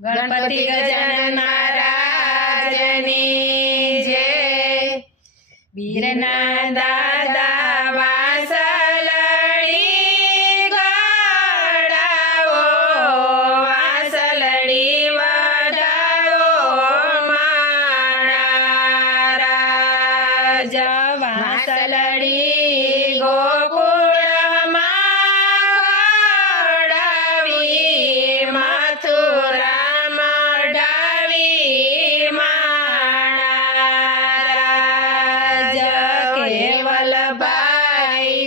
ગણપતિ ગજાનન મહારાજની જય બીરના દાદા વાસલડી ગડાવો વાસલડી વડાવો મારા રાજા વાસલડી ગો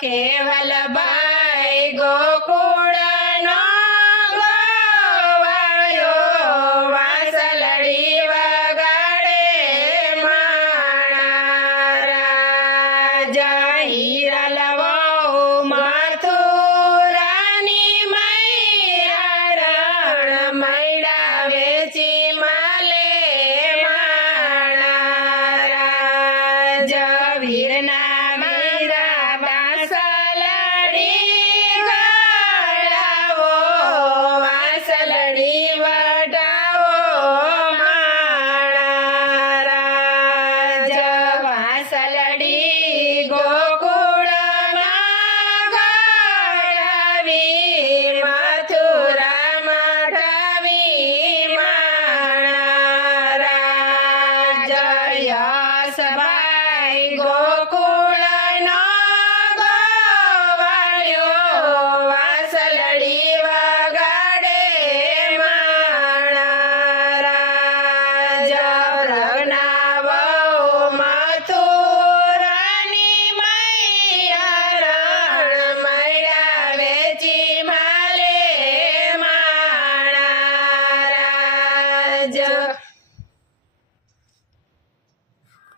ಕೇವಲ ಬಾಯಿ ಗೋಕೂಡನೋ